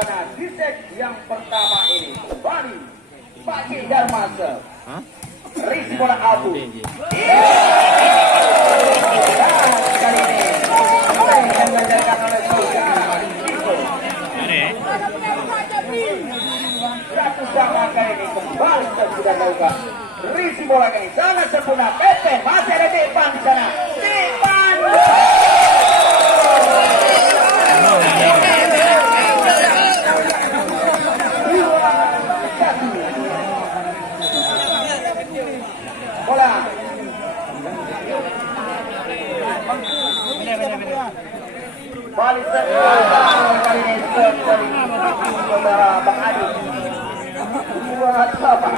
Pradana di set yang pertama ini. Kembali Pak Cik Darmasa. Risi bola Abu. Dan kali ini yang diajarkan oleh satu sama kali ini kembali sudah lakukan. Risi bola kali ini sangat sempurna. Pepe masih ada Depan di sana. Depan. Bola. Balik kali ini dari saudara Bang Adi. Buat apa?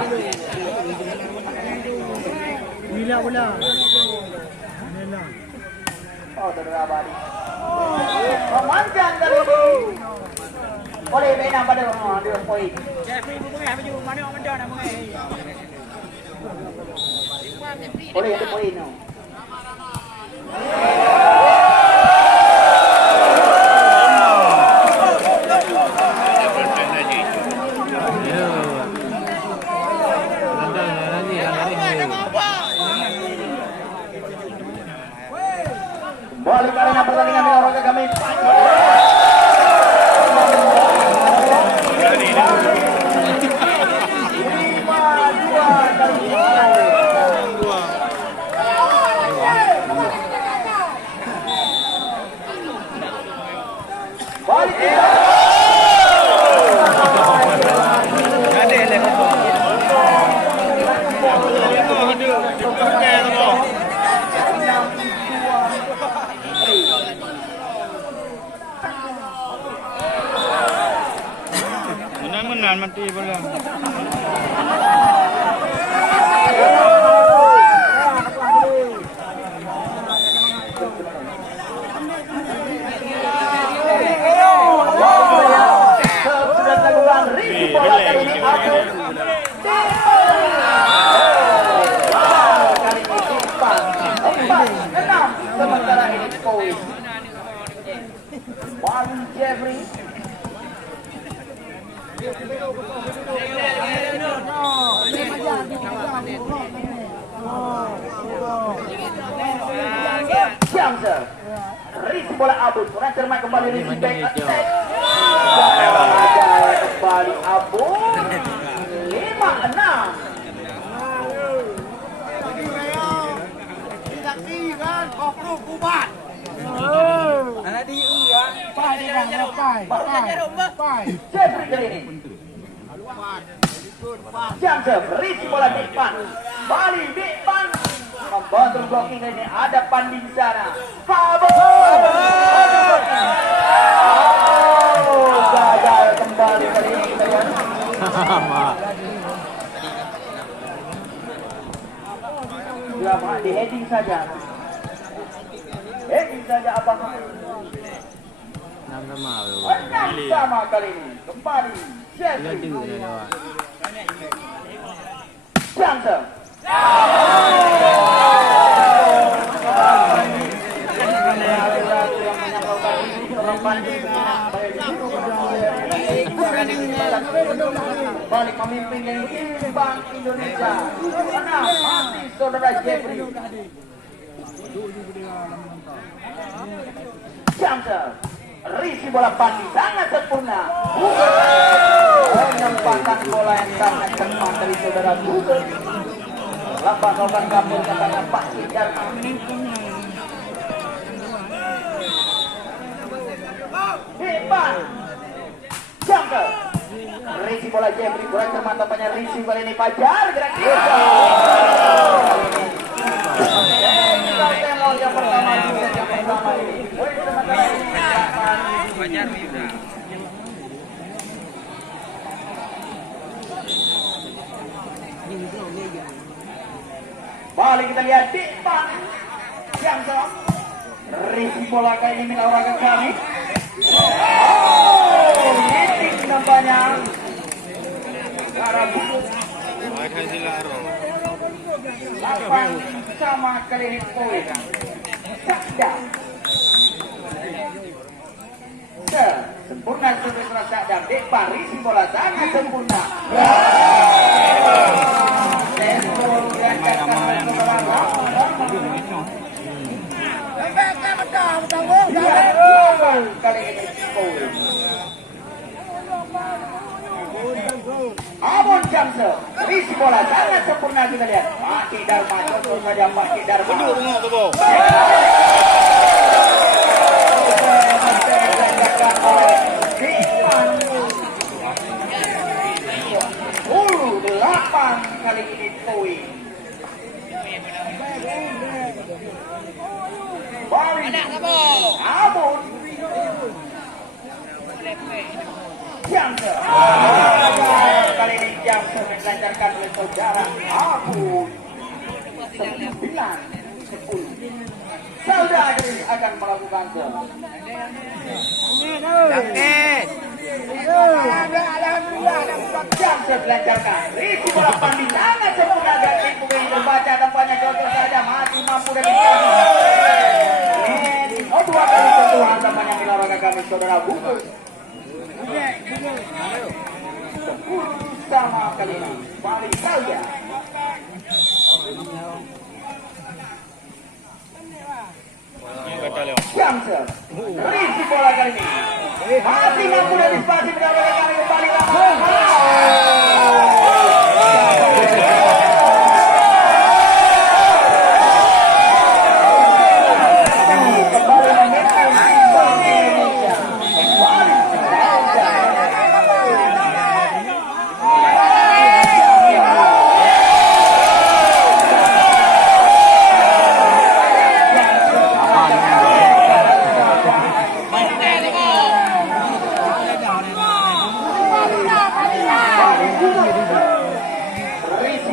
Bola. Oh, saudara Badi. Memanjang kali ini. Boleh menang pada dia poin. Jeffrey mengenai baju mana orang mendak nak mengenai. Boleh ada poin tu. Balik arena pertandingan dengan olahraga kami. Menan mati bola. Sudah dilakukan risi bola kali ini Abu. Kali ini simpan 4-6 sementara ini poin. Wali Jeffrey. Jamser risi bola Abu. Orang cermat kembali risi back attack. Kembali Abu 5-6. Disaksikan Kopru Kubat. Anak dia ya. Pai. Jeffrey kali ini. Jamser risi bola depan. Bali depan. Membantu blocking ini ada Pandi di sana. Gagal kembali kali ini kalian. Sudah di heading saja. Heading saja abang. 6 sama kali ini. Kembali Jeffrey. Jamser. Balik memimpin dari Bank Indonesia. Mana masih saudara Jeffrey. Jamser risi bola Pandi sangat sempurna. Penempatan bola yang sangat cepat dari saudara Google. Lapan lawan kapal katanya Pak Cik Darma. Depan Jamser risi bola Jeffrey. Kurang cermat tampaknya risi kali ini Fajar. Gerak kita. Yang pertama ini. Fajar Miuda. Balik kita lihat depan Jamser risi bola kali ini milik orang kami. Hitting nampaknya Arab Lapan sama kali ini poin. Sakda sempurna sebagai rasa dan Depan Risi bola sangat sempurna. Kali ini Amon Jamse, Risi bola sangat sempurna kita lihat. Mati Dharma, contoh saja Mati Dharma. Delapan kali ini poin. Amon Jamse. Kali ini Jamse dilancarkan oleh saudara Abu 9-10. Saudara akan melakukan Jamse dilancarkan. Risi bola pandi sangat sempurna dan tipu yang terbaca tampaknya contoh saja masih mampu dan dua kali sentuhan tampaknya milaraga kami saudara Bungkus. Sama kali ini balik saja. Jamse Risi bola kali ini masih mampu dan dispasi milaraga kami kembali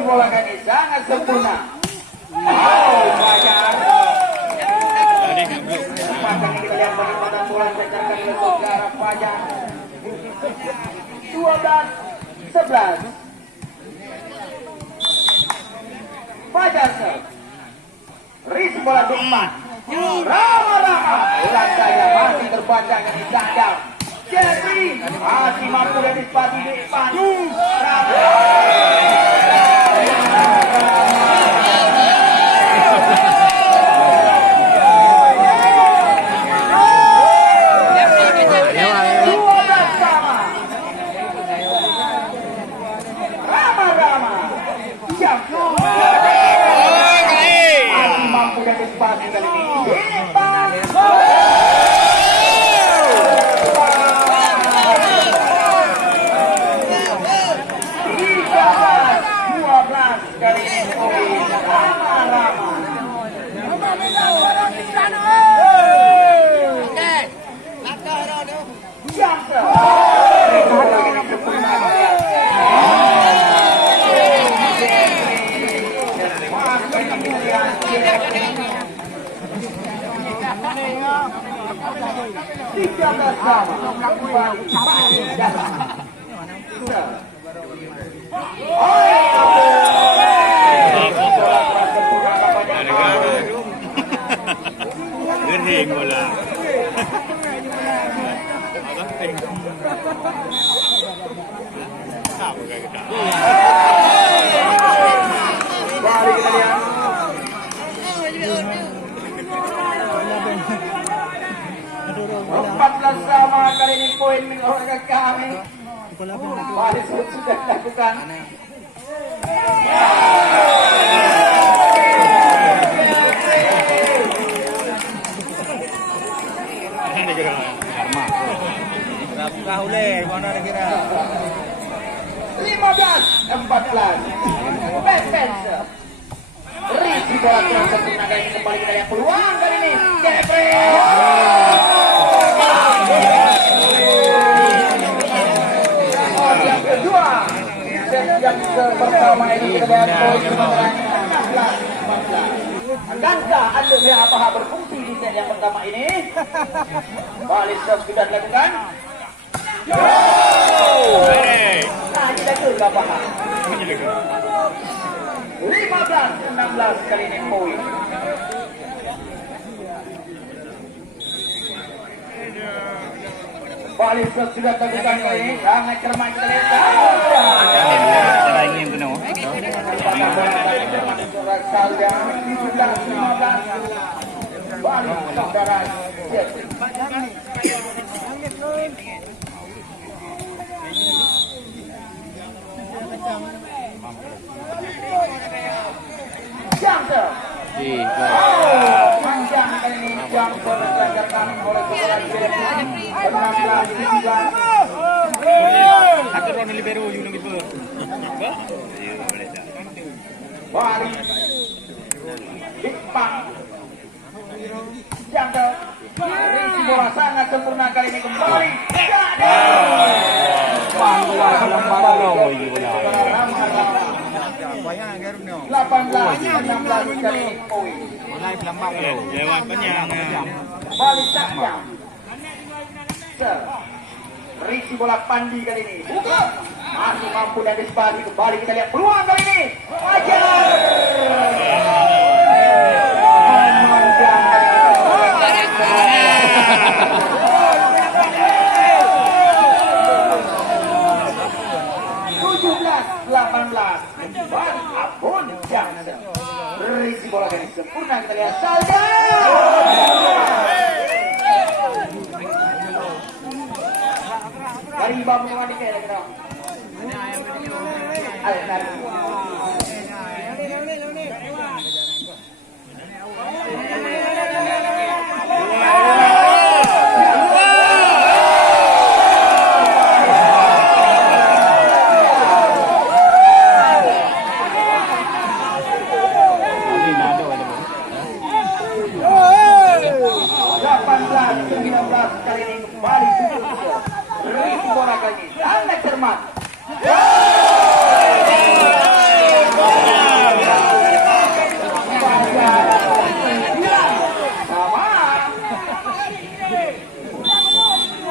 bola kali sangat sempurna. Fajar. Pasang kita lihat bagaimana bola dilancarkan oleh saudara Fajar. 12-11. Fajar serve. Risi bola depan. Rama-rama. Bola masih terbaca di sadar. Jadi masih mampu dan dispasi di depan. Gering bola. Balik kita lihat. 14 sama kali ini poin oleh kami. Balik sudah dilakukan. Kahule, mana kira? 15-14. Defense. Risi bola terus sempurna kali ini kembali kita lihat peluang kali ini. Jeffrey. Yang kedua, yang pertama ini kita lihat poin 16-14. Akankah Anda melihat apakah berfungsi di set yang pertama ini? Balik serve sudah dilakukan. Nah, tidak juga paham. 15-16 kali ini poin. Kembali sudah terbuka kali ini sangat cermat sekali. Cara ini yang penuh. Balik saudara. Jangkau. Panjang kali ini jangkau dilancarkan oleh seorang Aku orang libero yung nang-ipo. Balik Jepang jangkau Risi bola sangat sempurna kali ini kembali. Banyak garuk ni. 18-16 kali ini poin. Mulai pelambak tu. Lewat banyak. Balik saja. Risi bola Pandi kali ini. Buka. Masih mampu dan dispasi kembali kita lihat peluang kali ini. Ajar. Abon Jackson. Risi bola kali sempurna kita lihat saja. Dari bawah mengambil ke dalam. Ayo tarik. Kali ini kembali tujuh. Risi bola kali ini sangat cermat. Sama.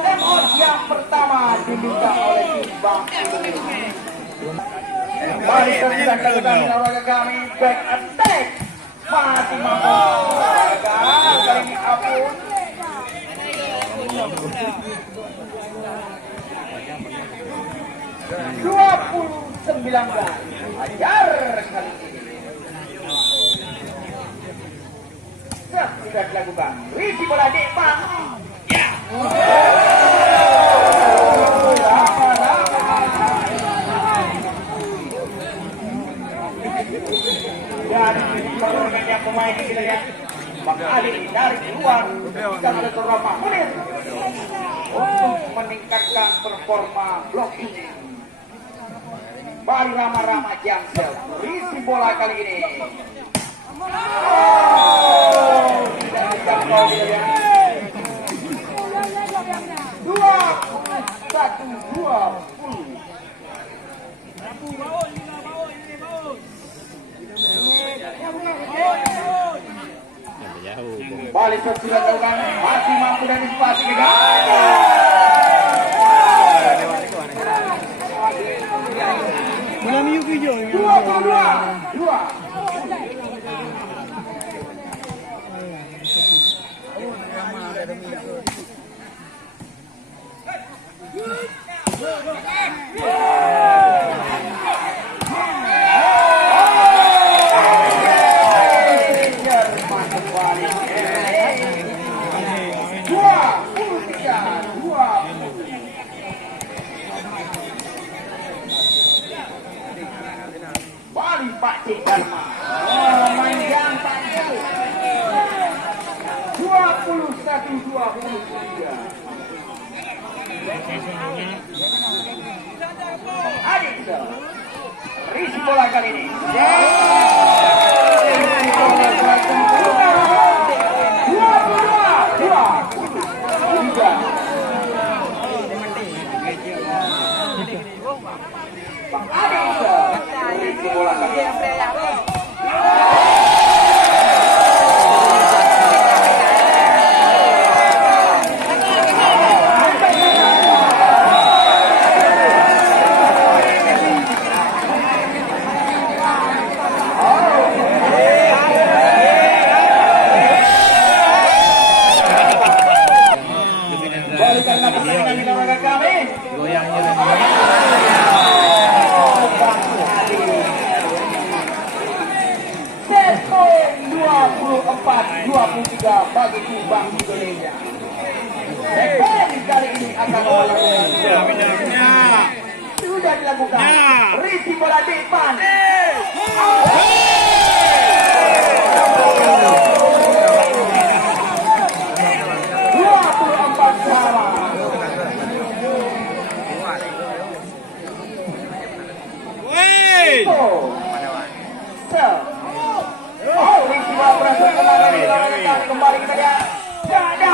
Temor yang pertama diminta oleh Bang. Kembali terlihat kami oleh kami back attack. Masih mampu. Kali ini Abun. 20-19 ajar kali ini. Sudah dilakukan. Risi bola Jepang. Ya. Dan pergerakan pemain ini kita lihat. Bang Ali dari luar kita ada beberapa menit untuk meningkatkan performa blocking. Bari Rama Jangsel risi bola kali ini. Tidak dijangkau dia ya. 21-20. Balik sudah dilakukan, masih mampu dan dispasi ke Malam yuk hijau. 22-2. Pak Cik Dharma. Manjang Pak Cik. 21-23. Adik risi bola kali ini. Risi bola kali ini. Karena pertandingan depan. Dua puluh empat sama. Wey! Oh, Risma berhasil menangani lawan kembali kita lihat. Ada.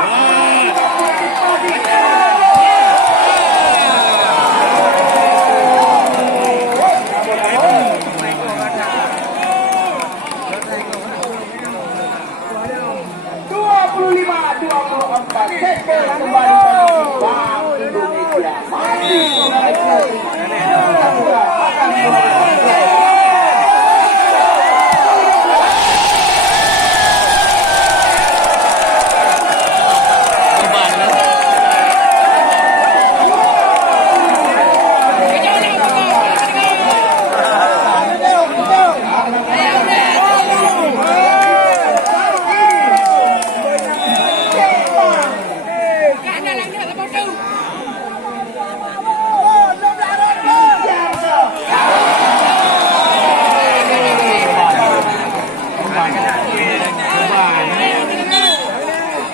Setball kembali Bank Indonesia. Masih menarik lagi.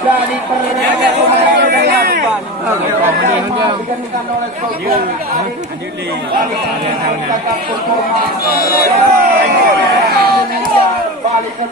Akan dari pertandingan digantikan oleh balik ke